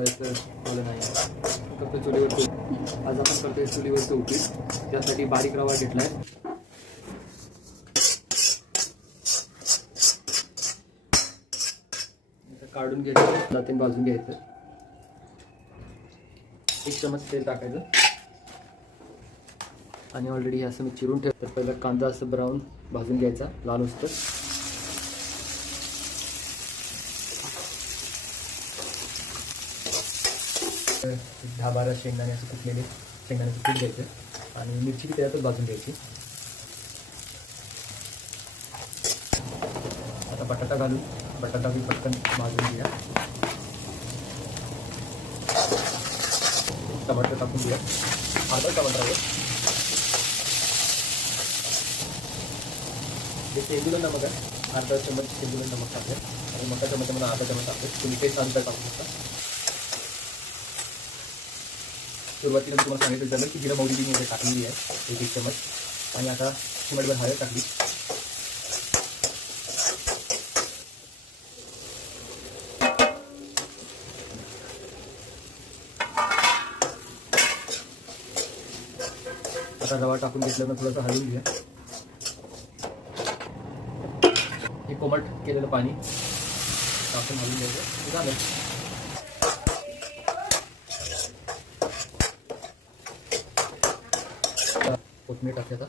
बोलायचं बोल नाही फक्त चुलीवरचं. आज आपण करतोय चुलीवरचं उपीट. त्यासाठी बारीक रवा घेतलाय. काढून घ्यायचं, दातीन भाजून घ्यायचं. 1 चमच तेल टाकायचं आणि ऑलरेडी असं मी चिरून ठेवतो. तर पहिला कांदा असं ब्राऊन भाजून घ्यायचा लाल होतं. 10-12 शेंगदाणे असं कुटलेले शेंगदाण्याचं पीठ घ्यायचं आणि मिरची त्याच्यातच भाजून घ्यायची. आता बटाटा घालून बटाटा बी पटकन भाजून घ्या. टमाटर टाकून घ्या. अर्धा टमाटरवर हे शेंगुलं नमक आहे. अर्धा चमच शेंगुलं नमक टाकले आणि मोठा चमच मला अर्धा चमच टाकले. तुम्ही टेस्ट अनुसार टाकू शकता. सुरुवातीला मी तुम्हाला सांगितलं झालं की जिरा मोहरी मी मध्ये टाकलेली आहे 1 चमच आणि आता चिमटभर हळद टाकली. आता रवा टाकून घेतल्यानंतर थोडंसं हलवून घ्या. हे कोमट केलेलं पाणी टाकून हलवून घ्यायचं. झालं. कोथमीर टाकायचा.